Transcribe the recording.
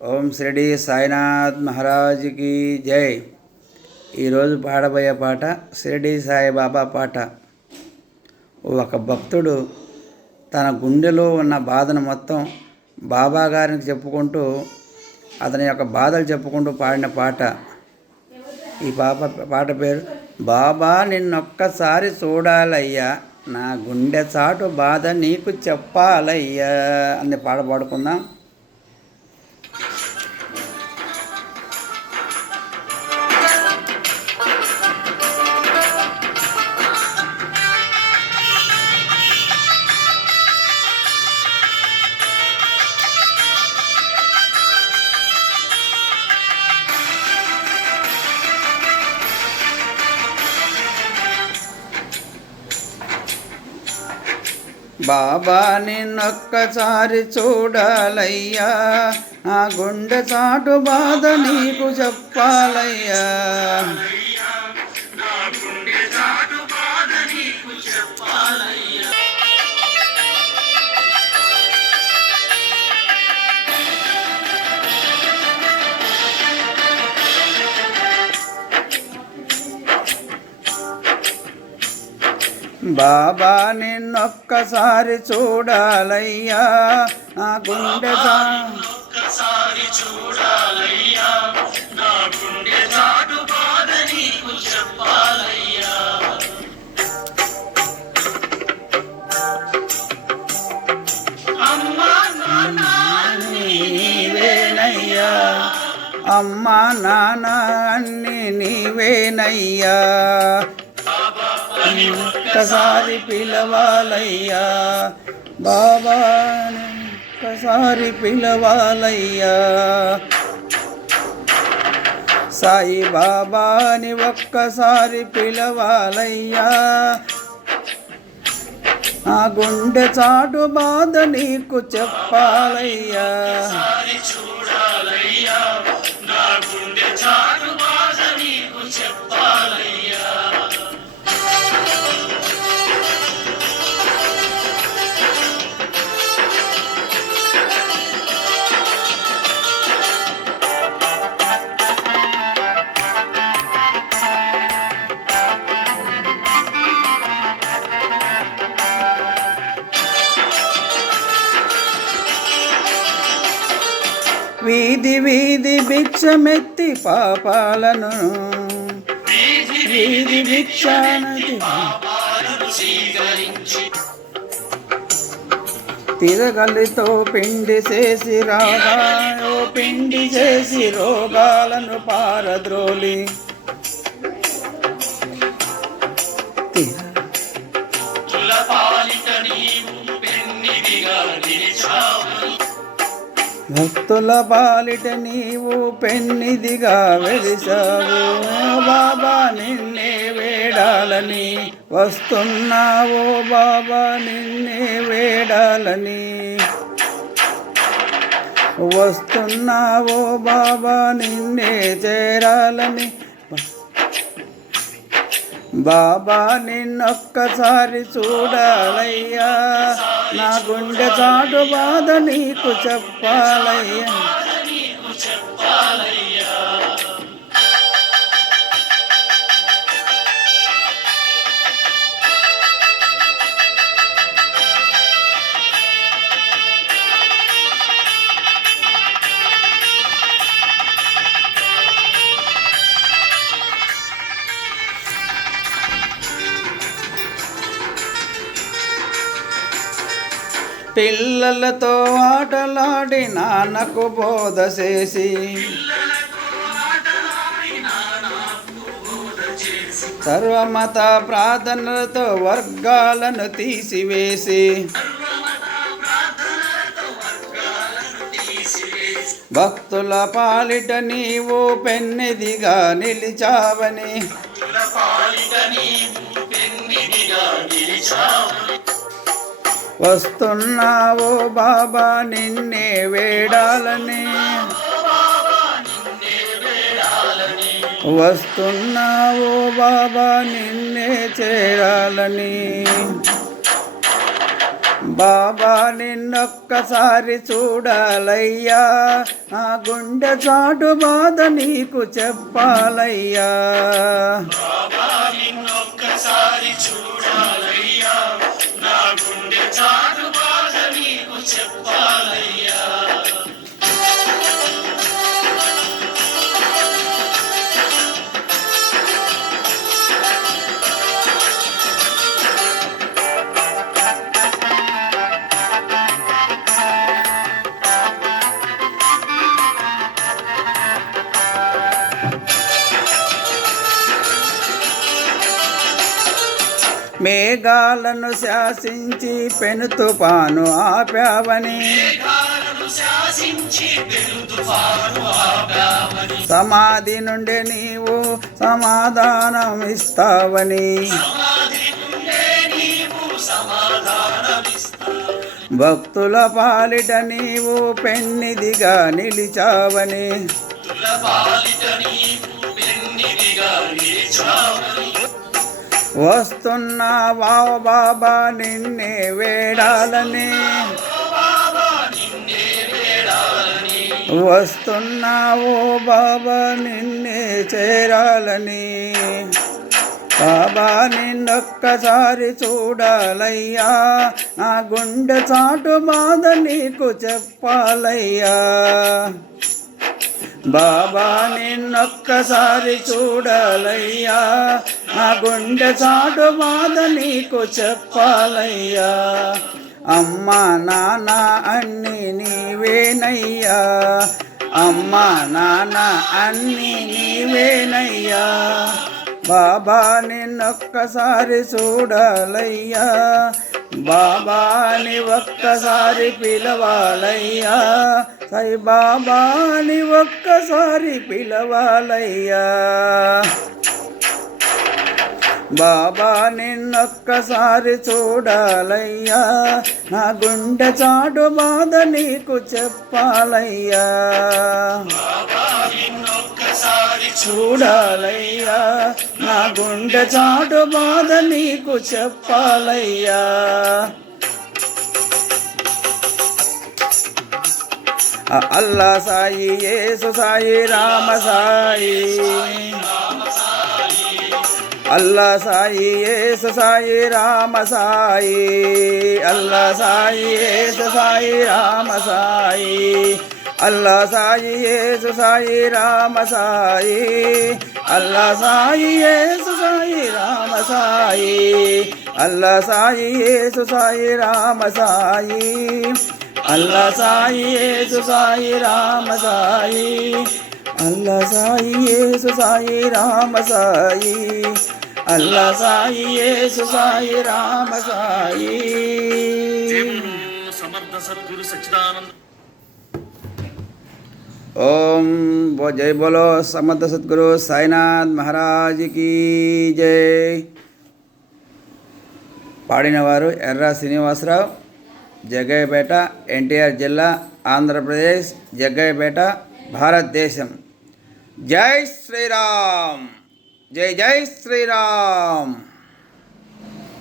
ఓం షిరిడి సాయినాథ్ మహారాజ్కి జై. ఈరోజు పాడబోయే పాట షిరిడి సాయిబాబా పాట. ఒక భక్తుడు తన గుండెలో ఉన్న బాధను మొత్తం బాబా గారికి చెప్పుకుంటూ అతని యొక్క బాధలు చెప్పుకుంటూ పాడిన పాట. ఈ పాట పేరు బాబా నిన్నొక్కసారి చూడాలయ్యా, నా గుండె చాటు బాధ నీకు చెప్పాలయ్యా అని పాడుకుందాం. బాబా నిన్నొక్కసారి చూడాలయ్యా, నా గుండె చాటు బాధ నీకు చెప్పాలయ్యా. బాబా నిన్నొక్కసారి చూడాలయ్యా, నా గుండె చాటు బాధ నీకు చెప్పాలయ్యా. అమ్మా నాన్న నీవేనయ్యా, అమ్మా నాన్న అన్ని నీవేనయ్యా. ఒక్కసారి పిలవాలయ్యా, బాబా ఒక్కసారి పిలవాలయ్యా. సాయి బాబాని ఒక్కసారి పిలవాలయ్యా, నా గుండె చాటు బాధ నీకు చెప్పాలయ్యా. వీధి వీధి భిక్షమెత్తి పాపాలను, వీధి భిక్షానతి తిరగలితో పిండి చేసి రాగాయో, పిండి చేసి రోగాలను పారద్రోలి భక్తుల పాలిట నీవు పెన్నిదిగా వెలిసావు. బాబా నిన్నే వేడాలని వస్తున్నావో, బాబా నిన్నే వేడాలని వస్తున్నావో, బాబా నిన్నే చేరాలని. బాబా నిన్నొక్కసారి చూడాలయ్యా, నా గుండె చాటు బాధ నీకు చెప్పాలయ్యా. పిల్లలతో ఆటలాడి నాన్నకు బోధ చేసి, సర్వమత ప్రార్థనలతో వర్గాలను తీసివేసి, భక్తుల పాలిట నీవు పెన్నిదిగా నిలిచావని, వస్తున్నావో బాబా నిన్నే వేడాలని, వస్తున్నావో బాబా నిన్నే చేరాలని. బాబా నిన్నొక్కసారి చూడాలయ్యా, నా గుండె చాటు బాధ నీకు చెప్పాలయ్యా. బాబా నిన్నొక్కసారి చూడాలయ్యా, నా గుండె చాటు బాధ నీకు చెప్పాలయ్యా. మేఘాలను శాసించి పెను తుఫాను ఆపావని, సమాధి నుండి నీవు సమాధానం ఇస్తావని, భక్తుల పాలిట నీవు పెన్నిదిగా నిలిచావని, వస్తున్నావా బాబా నిన్నే వేడాలని, వస్తున్నావో బాబా నిన్నే చేరాలని. బాబా నిన్నొక్కసారి చూడాలయ్యా, నా గుండె చాటు బాధ నీకు చెప్పాలయ్యా. బాబా నిన్నొక్కసారి చూడాలయ్యా, నా గుండె చాటు బాధ నీకు చెప్పాలయ్యా. అమ్మా నాన్న అన్ని నీవేనయ్యా, అమ్మా నాన్న అన్ని నీవేనయ్యా. బాబా నిన్నొక్కసారి చూడాలయ్యా, బాబాని ఒక్కసారి పిలవాలయ్యా, సాయి బాబాని ఒక్కసారి పిలవాలయ్యా. బాబా నిన్నొక్కసారి చూడాలయ్యా, నా గుండె చాటు బాధ నీకు చెప్పాలయ్యా. చూడాలయ్యా, నా గుండె చాటు బాధ నీకు చెప్పాలయ్యా. అల్లా సాయి, యేసు సాయి, రామ సాయి. అల్లా సాయి, యేసు సాయి, రామ సాయి. అల్లా సాయి, యేసు సాయి, రామ సాయి. అల్లా సాయి, యేసు సాయి, రామ సాయి. అల్లా సాయి, యేసు సాయి, రామ సాయి. అల్లా సాయి, యేసు సాయి, రామ సాయి. అల్లా సాయి, యేసు సాయి, రామ సాయి. అల్లా సాయి, యేసు సాయి, రామ సాయి. అల్లా సాయి, యేసు సాయి, రామ సాయి. సమర్థ సద్గురు సచ్చిదానంద. ఓం జై బోలో సమర్థ సద్గురు సాయినాథ్ మహారాజ్ కీ జై. పాడినవారు ఎర్ర శ్రీనివాసరావు, జగ్గయ్యపేట, ఎన్టీఆర్ జిల్లా, ఆంధ్రప్రదేశ్, జగ్గయ్యపేట, భారతదేశం. జై శ్రీరామ్, జై జై శ్రీరామ్.